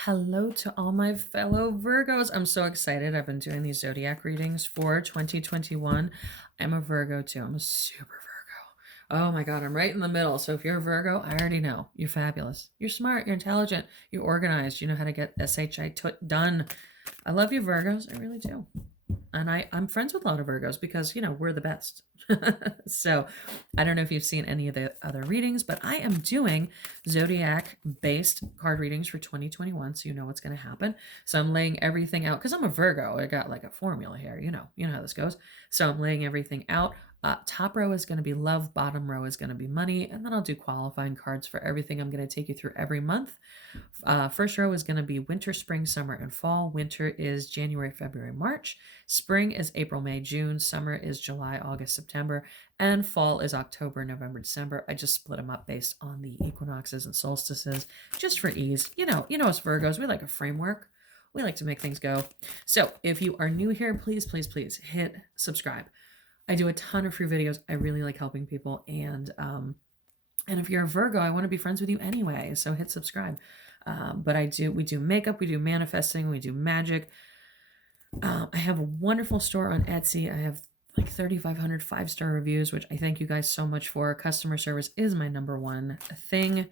Hello to all my fellow Virgos. I'm so excited. I've been doing these zodiac readings for 2021. I'm a Virgo too. I'm a super Virgo. Oh my God, I'm right in the middle. So if you're a Virgo, I already know. You're fabulous. You're smart. You're intelligent. You're organized. You know how to get done. I love you, Virgos. I really do. And I'm friends with a lot of Virgos because, we're the best. So I don't know if you've seen any of the other readings, but I am doing zodiac based card readings for 2021. So you know what's going to happen. So I'm laying everything out because I'm a Virgo. I got like a formula here. You know how this goes. So I'm laying everything out. Top row is going to be love. Bottom row is going to be money. And then I'll do qualifying cards for everything I'm going to take you through every month. First row is going to be winter, spring, summer, and fall. Winter is January, February, March. Spring is April, May, June. Summer is July, August, September. And fall is October, November, December. I just split them up based on the equinoxes and solstices, just for ease. You know us Virgos, we like a framework. We like to make things go. So if you are new here, please, please, please hit subscribe. I do a ton of free videos. I really like helping people. And if you're a Virgo, I want to be friends with you anyway. So hit subscribe. But we do makeup, we do manifesting, we do magic. I have a wonderful store on Etsy. I have like 3,500 5-star reviews, which I thank you guys so much for. Customer service is my number one thing.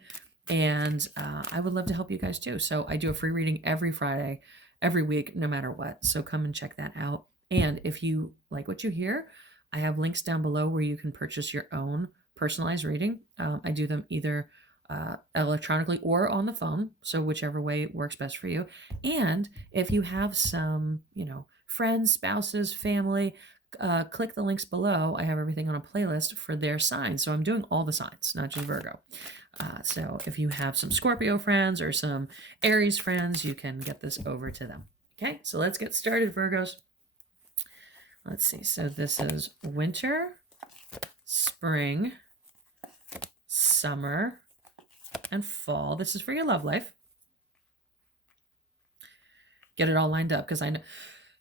And I would love to help you guys too. So I do a free reading every Friday, every week, no matter what. So come and check that out. And if you like what you hear, I have links down below where you can purchase your own personalized reading. I do them either electronically or on the phone, so whichever way works best for you. And if you have some, friends, spouses, family, click the links below. I have everything on a playlist for their signs. So I'm doing all the signs, not just Virgo. So if you have some Scorpio friends or some Aries friends, you can get this over to them. Okay, so let's get started, Virgos. Let's see. So this is winter, spring, summer, and fall. This is for your love life. Get it all lined up because I know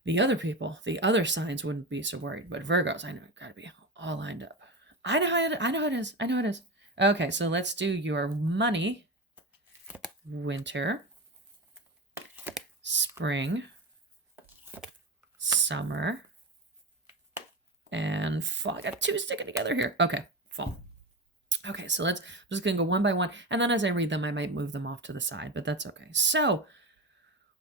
the other people, the other signs wouldn't be so worried, but Virgos, I know it got to be all lined up. I know it is. I know it is. Okay, so let's do your money. Winter, spring, summer, and fall. I got two sticking together here. Okay, fall. Okay, so I'm just going to go one by one. And then as I read them, I might move them off to the side, but that's okay. So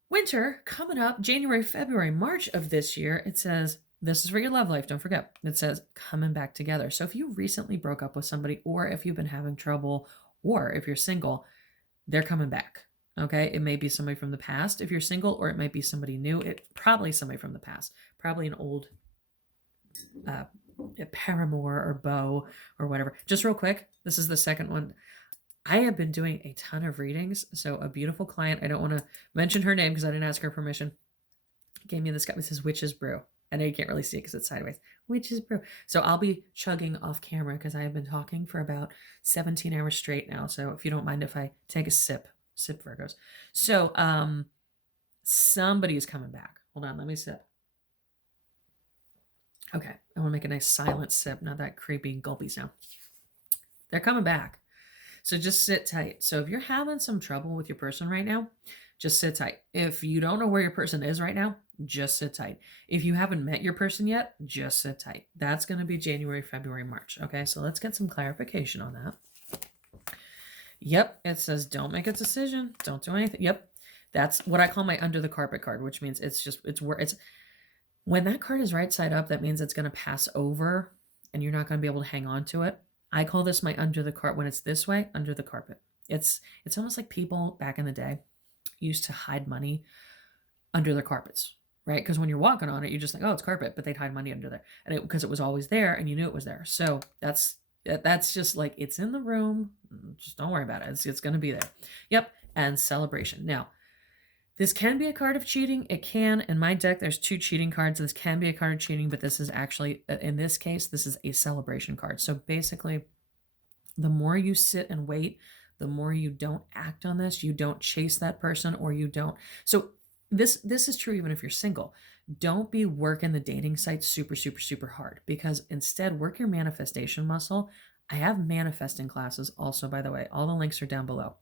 winter coming up, January, February, March of this year, it says, this is for your love life. Don't forget, it says coming back together. So if you recently broke up with somebody, or if you've been having trouble, or if you're single, they're coming back. Okay, it may be somebody from the past if you're single, or it might be somebody new. It probably somebody from the past, probably an old paramour or beau or whatever. Just real quick, this is the second one. I have been doing a ton of readings. So a beautiful client, I don't want to mention her name because I didn't ask her permission, gave me this cup. It says Witch's Brew. I know you can't really see it because it's sideways. Witch's Brew. So I'll be chugging off camera because I have been talking for about 17 hours straight now. So if you don't mind if I take a sip Virgos. So somebody's coming back. Hold on, let me sip. Okay, I want to make a nice silent sip, not that creepy gulpy sound. They're coming back. So just sit tight. So if you're having some trouble with your person right now, just sit tight. If you don't know where your person is right now, just sit tight. If you haven't met your person yet, just sit tight. That's going to be January, February, March. Okay, so let's get some clarification on that. Yep, it says don't make a decision. Don't do anything. Yep, that's what I call my under the carpet card, which means it's when that card is right side up, that means it's going to pass over and you're not going to be able to hang on to it. I call this my under the carpet. When it's this way, under the carpet. It's almost like people back in the day used to hide money under their carpets, right? Because when you're walking on it, you're just like, oh, it's carpet, but they'd hide money under there. And because it was always there and you knew it was there. So that's just like, it's in the room. Just don't worry about it. It's going to be there. Yep. And celebration. Now, this can be a card of cheating. It can. In my deck, there's 2 cheating cards. This can be a card of cheating, but this is actually, in this case, this is a celebration card. So basically, the more you sit and wait, the more you don't act on this, you don't chase that person, or you don't. So this is true even if you're single. Don't be working the dating site super, super, super hard, because instead work your manifestation muscle. I have manifesting classes also, by the way. All the links are down below.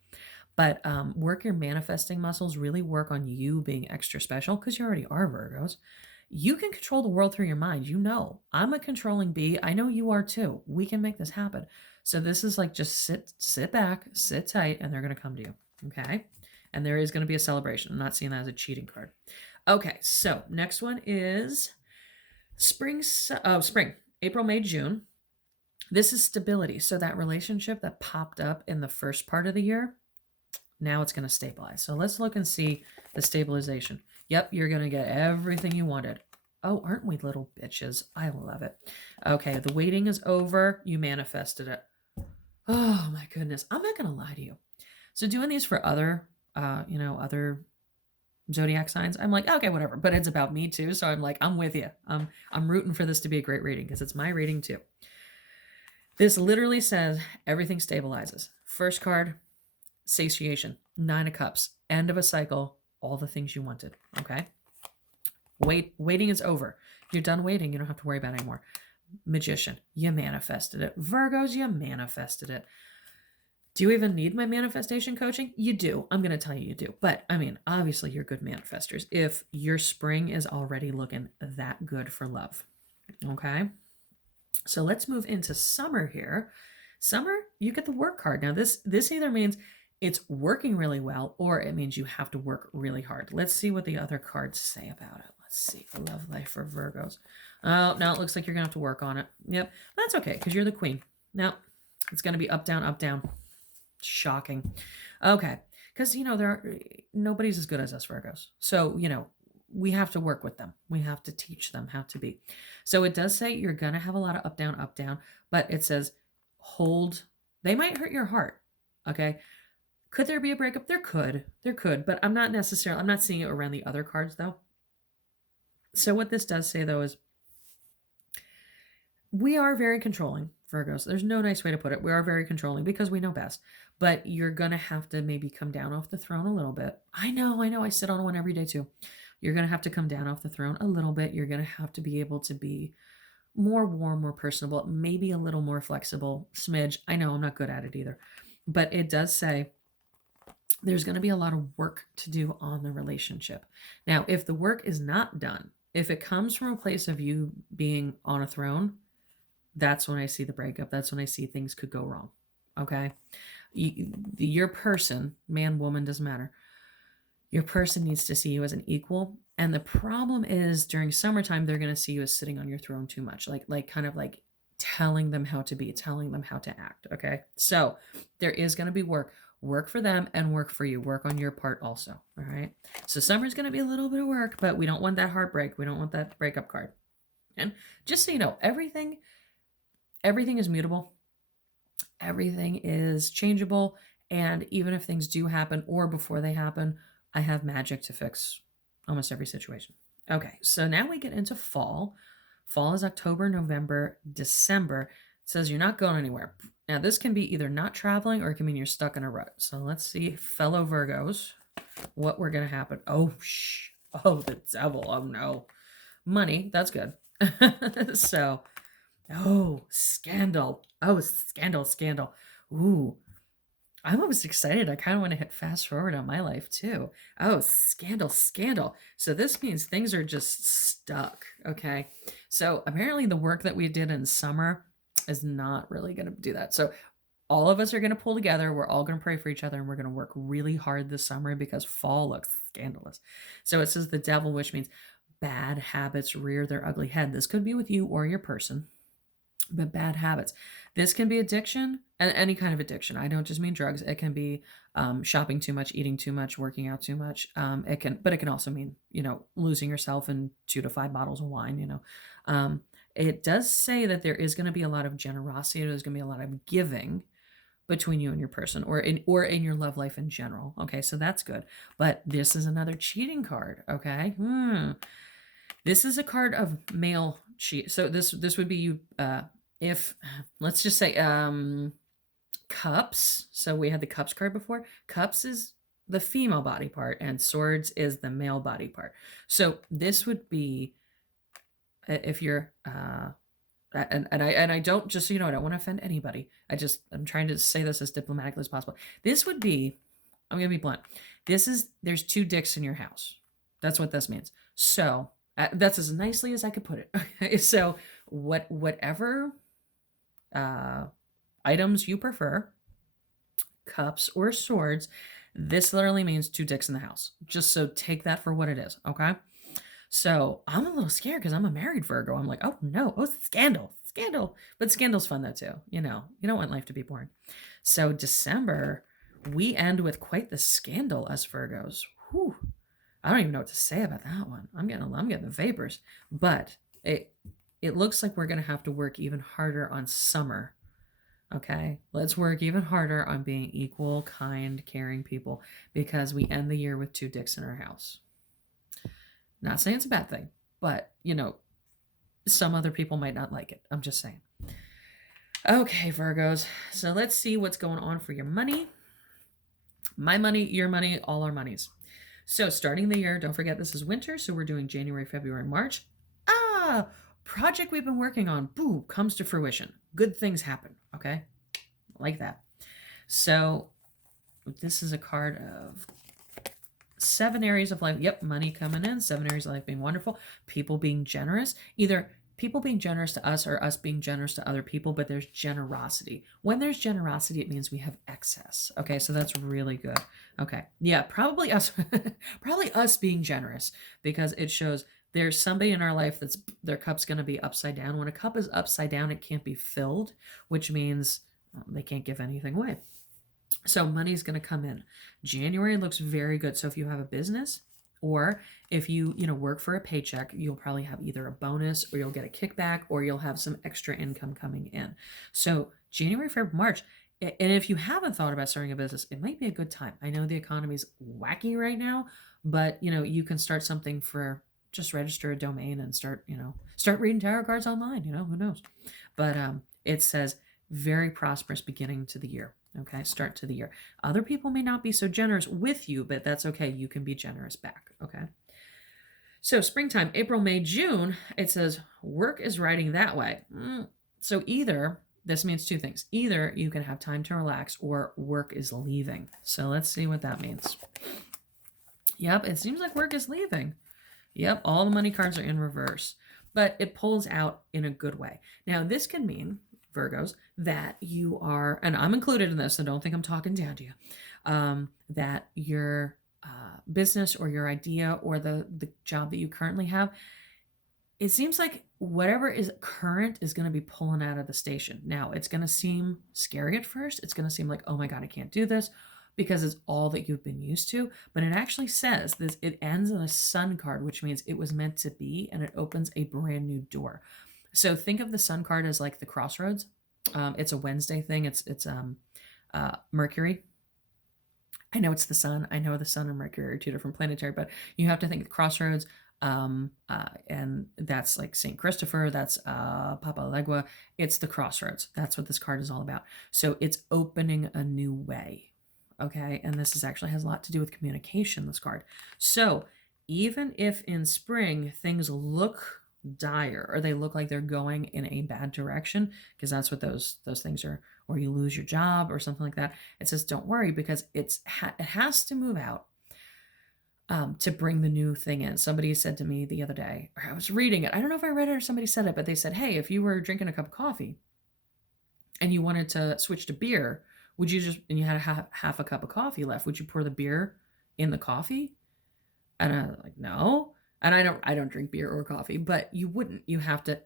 But work your manifesting muscles, really work on you being extra special because you already are Virgos. You can control the world through your mind. You know, I'm a controlling bee. I know you are too. We can make this happen. So this is like just sit back, sit tight, and they're going to come to you. Okay. And there is going to be a celebration. I'm not seeing that as a cheating card. Okay. So next one is spring, April, May, June. This is stability. So that relationship that popped up in the first part of the year, now it's going to stabilize. So let's look and see the stabilization. Yep, you're going to get everything you wanted. Oh, aren't we little bitches? I love it. Okay, the waiting is over. You manifested it. Oh my goodness. I'm not going to lie to you. So doing these for other, other zodiac signs, I'm like, okay, whatever. But it's about me too. So I'm like, I'm with you. I'm rooting for this to be a great reading because it's my reading too. This literally says everything stabilizes. First card, satiation, 9 of Cups, end of a cycle, all the things you wanted. Okay. Waiting is over. You're done waiting. You don't have to worry about it anymore. Magician, you manifested it. Virgos, you manifested it. Do you even need my manifestation coaching? You do. I'm going to tell you do. But I mean, obviously you're good manifestors if your spring is already looking that good for love. Okay. So let's move into summer here. Summer, you get the work card. Now this either means it's working really well or it means you have to work really hard. Let's see what the other cards say about it. Let's see. Love life for Virgos. Oh, now it looks like you're going to have to work on it. Yep. That's okay because you're the queen. Now it's going to be up, down, up, down. Shocking. Okay. Because, nobody's as good as us Virgos. So, we have to work with them. We have to teach them how to be. So it does say you're going to have a lot of up, down, but it says hold. They might hurt your heart. Okay. Could there be a breakup? There could, but I'm not seeing it around the other cards though. So what this does say though is we are very controlling, Virgos. There's no nice way to put it. We are very controlling because we know best, but you're going to have to maybe come down off the throne a little bit. I know. I sit on one every day too. You're going to have to come down off the throne a little bit. You're going to have to be able to be more warm, more personable, maybe a little more flexible, smidge. I know I'm not good at it either, but it does say there's going to be a lot of work to do on the relationship. Now, if the work is not done, if it comes from a place of you being on a throne, that's when I see the breakup. That's when I see things could go wrong. Okay. Your person, man, woman, doesn't matter. Your person needs to see you as an equal. And the problem is during summertime, they're going to see you as sitting on your throne too much, like kind of like telling them how to be, telling them how to act. Okay. So there is going to be work for them and work for you. Work on your part also. All right. So summer's going to be a little bit of work, but we don't want that heartbreak. We don't want that breakup card. And just so you know, everything is mutable. Everything is changeable. And even if things do happen or before they happen, I have magic to fix almost every situation. Okay, so now we get into fall. Fall is October, November, December. It says you're not going anywhere. Now, this can be either not traveling or it can mean you're stuck in a rut. So let's see, fellow Virgos, what we're going to happen. Oh, the devil. Oh, no. Money, that's good. So, scandal. Oh, scandal. Ooh. I'm almost excited. I kind of want to hit fast forward on my life too. Oh, scandal. So this means things are just stuck. Okay. So apparently the work that we did in summer is not really going to do that. So all of us are going to pull together. We're all going to pray for each other and we're going to work really hard this summer because fall looks scandalous. So it says the devil, which means bad habits rear their ugly head. This could be with you or your person. But bad habits. This can be addiction and any kind of addiction. I don't just mean drugs. It can be shopping too much, eating too much, working out too much. It can also mean, losing yourself in 2 to 5 bottles of wine, It does say that there is going to be a lot of generosity. There's going to be a lot of giving between you and your person or in your love life in general. Okay, so that's good. But this is another cheating card. Okay. This is a card of male cheat. So this would be you, if let's just say cups. So we had the cups card before. Cups is the female body part and swords is the male body part. So this would be if you're and I don't, just so you know, I don't want to offend anybody. I'm trying to say this as diplomatically as possible. This would be I'm going to be blunt. There's two dicks in your house. That's what this means. So that's as nicely as I could put it. Okay, so whatever items you prefer, cups or swords, this literally means two dicks in the house. Just so take that for what it is, okay? So I'm a little scared because I'm a married Virgo. I'm like, oh no, oh, scandal, scandal. But scandal's fun though too. You know, you don't want life to be boring. So December, we end with quite the scandal as Virgos. Whew. I don't even know what to say about that one. I'm getting the vapors. But it looks like we're gonna have to work even harder on summer. Okay, let's work even harder on being equal, kind, caring people because we end the year with two dicks in our house. Not saying it's a bad thing, but you know, some other people might not like it. I'm just saying. Okay, Virgos. So let's see what's going on for your money. My money, your money, all our monies. So starting the year, don't forget this is winter, so we're doing January, February, March. Project we've been working on, boom, comes to fruition. Good things happen, okay? Like that. So this is a card of 7 areas of life. Yep, money coming in, 7 areas of life being wonderful, people being generous, either people being generous to us or us being generous to other people, but there's generosity. When there's generosity, it means we have excess. Okay, so that's really good. Okay, yeah, probably us, probably us being generous because it shows there's somebody in our life that's their cup's going to be upside down. When a cup is upside down, it can't be filled, which means they can't give anything away. So money's going to come in. January looks very good. So if you have a business or if you work for a paycheck, you'll probably have either a bonus or you'll get a kickback or you'll have some extra income coming in. So January, February, March. And if you haven't thought about starting a business, it might be a good time. I know the economy's wacky right now, but you can start something for just register a domain and start reading tarot cards online. Who knows? But it says very prosperous beginning to the year. Okay, start to the year. Other people may not be so generous with you, but that's okay. You can be generous back. Okay. So springtime, April, May, June, it says work is riding that way. So either this means two things. Either you can have time to relax or work is leaving. So let's see what that means. Yep, it seems like work is leaving. Yep, all the money cards are in reverse, but it pulls out in a good way. Now, this can mean, Virgos, that you are, and I'm included in this, so don't think I'm talking down to you, that your business or your idea or the job that you currently have, it seems like whatever is current is going to be pulling out of the station. Now, it's going to seem scary at first. It's going to seem like, oh my God, I can't do this, because it's all that you've been used to. But it actually says this, it ends in a sun card, which means it was meant to be, and it opens a brand new door. So think of the sun card as like the crossroads. It's a Wednesday thing. It's Mercury. I know it's the sun. I know the sun and Mercury are two different planetary, but you have to think of crossroads. And that's like St. Christopher. That's Papa Legua. It's the crossroads. That's what this card is all about. So it's opening a new way. Okay, and this actually has a lot to do with communication, this card. So even if in spring things look dire or they look like they're going in a bad direction, because that's what those things are, or you lose your job or something like that, it says don't worry, because it has to move out to bring the new thing in. Somebody said to me the other day, or I was reading it, I don't know if I read it or somebody said it, but they said, hey, if you were drinking a cup of coffee and you wanted to switch to beer, would you and you had half a cup of coffee left, would you pour the beer in the coffee? And I'm like, no. And I don't drink beer or coffee, but you wouldn't. You have to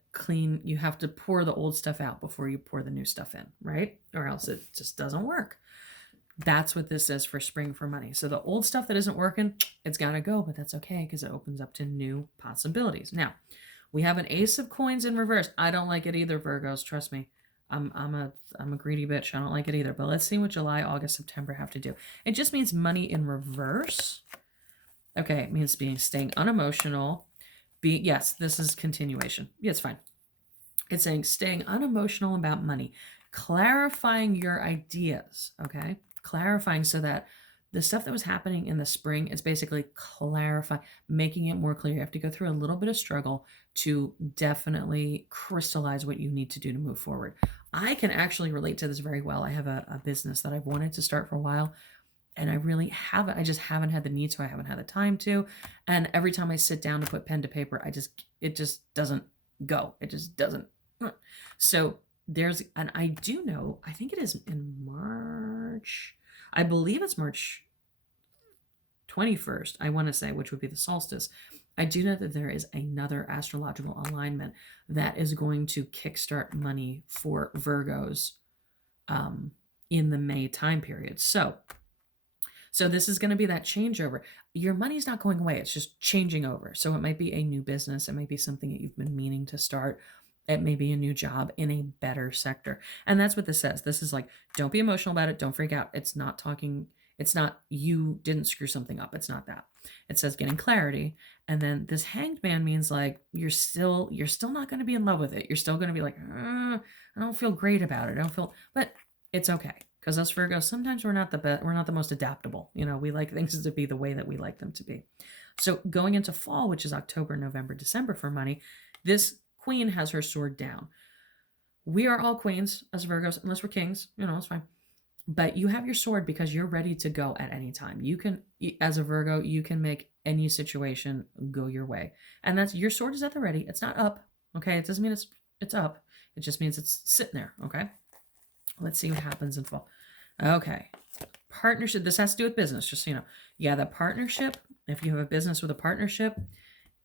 pour the old stuff out before you pour the new stuff in, right? Or else it just doesn't work. That's what this says for spring for money. So the old stuff that isn't working, it's got to go, but that's okay because it opens up to new possibilities. Now, we have an Ace of Coins in reverse. I don't like it either, Virgos. Trust me. I'm a greedy bitch. I don't like it either. But let's see what July, August, September have to do. It just means money in reverse. Okay, it means staying unemotional. Yes, this is continuation. Yeah, it's fine. It's saying staying unemotional about money. Clarifying your ideas, okay? Clarifying so that the stuff that was happening in the spring is basically making it more clear. You have to go through a little bit of struggle to definitely crystallize what you need to do to move forward. I can actually relate to this very well. I have a business that I've wanted to start for a while. And I just haven't had the need to, I haven't had the time to. And every time I sit down to put pen to paper, it just doesn't go. It just doesn't. So and I do know, I think it is in March. I believe it's March 21st, I want to say, which would be the solstice. I do know that there is another astrological alignment that is going to kickstart money for Virgos in the May time period. So this is going to be that changeover. Your money's not going away. It's just changing over. So it might be a new business. It might be something that you've been meaning to start. It may be a new job in a better sector. And that's what this says. This is like, don't be emotional about it. Don't freak out. It's not you didn't screw something up. It's not that. It says getting clarity. And then this hanged man means like, you're still not going to be in love with it. You're still going to be like, I don't feel great about it. But it's okay. Because us Virgos, sometimes we're not the most adaptable. We like things to be the way that we like them to be. So going into fall, which is October, November, December for money, this queen has her sword down. We are all queens as Virgos, unless we're kings, it's fine. But you have your sword because you're ready to go at any time. You can, as a Virgo, you can make any situation go your way. And that's, your sword is at the ready. It's not up. Okay. It doesn't mean it's up. It just means it's sitting there. Okay. Let's see what happens in fall. Okay. Partnership. This has to do with business, just so you know. Yeah, the partnership, if you have a business with a partnership,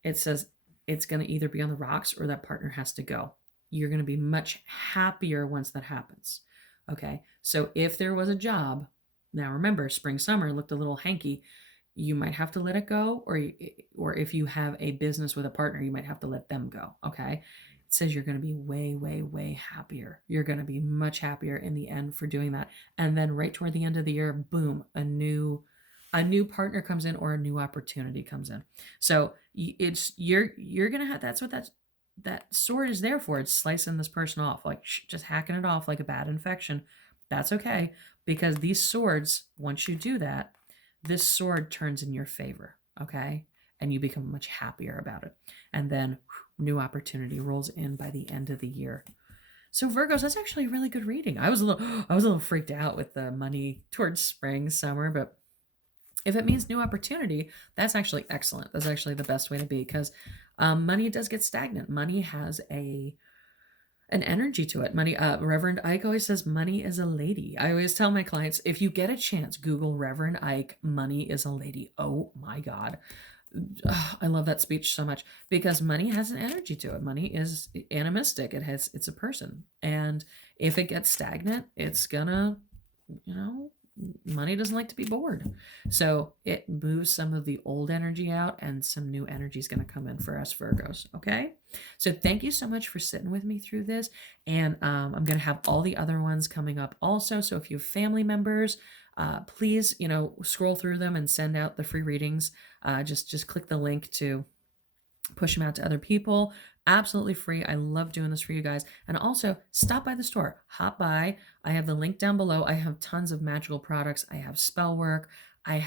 it says it's going to either be on the rocks or that partner has to go. You're going to be much happier once that happens. Okay. So if there was a job, now remember, spring, summer looked a little hanky. You might have to let it go, or if you have a business with a partner, you might have to let them go. Okay. It says you're going to be way, way, way happier. You're going to be much happier in the end for doing that. And then right toward the end of the year, boom, a new partner comes in or a new opportunity comes in. So you're going to have, that's what that sword is there for. It's slicing this person off, like just hacking it off like a bad infection. That's okay, because these swords, once you do that, this sword turns in your favor. Okay. And you become much happier about it. And then new opportunity rolls in by the end of the year. So Virgos, that's actually a really good reading. I was a little freaked out with the money towards spring, summer, but if it means new opportunity, that's actually excellent. That's actually the best way to be, because money does get stagnant. Money has an energy to it. Money, Reverend Ike always says, money is a lady. I always tell my clients, if you get a chance, Google Reverend Ike, money is a lady. Oh my God. I love that speech so much, because money has an energy to it. Money is animistic. It's a person. And if it gets stagnant, it's gonna, money doesn't like to be bored. So it moves some of the old energy out, and some new energy is going to come in for us Virgos. Okay. So thank you so much for sitting with me through this. And I'm going to have all the other ones coming up also. So if you have family members, please, scroll through them and send out the free readings. Just click the link to push them out to other people. Absolutely free. I love doing this for you guys. And also stop by the store, hop by. I have the link down below. I have tons of magical products. I have spell work. I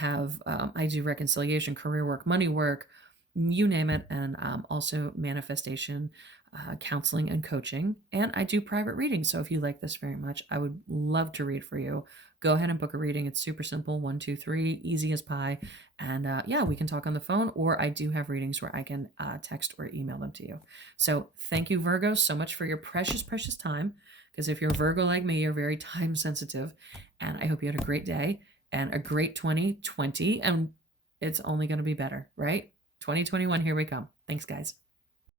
do reconciliation, career work, money work, you name it. And also manifestation, counseling and coaching. And I do private readings. So if you like this very much, I would love to read for you. Go ahead and book a reading. It's super simple. 1, 2, 3, easy as pie. And yeah, we can talk on the phone, or I do have readings where I can text or email them to you. So thank you, Virgo, so much for your precious, precious time. Because if you're a Virgo like me, you're very time sensitive. And I hope you had a great day and a great 2020. And it's only going to be better, right? 2021, here we come. Thanks, guys.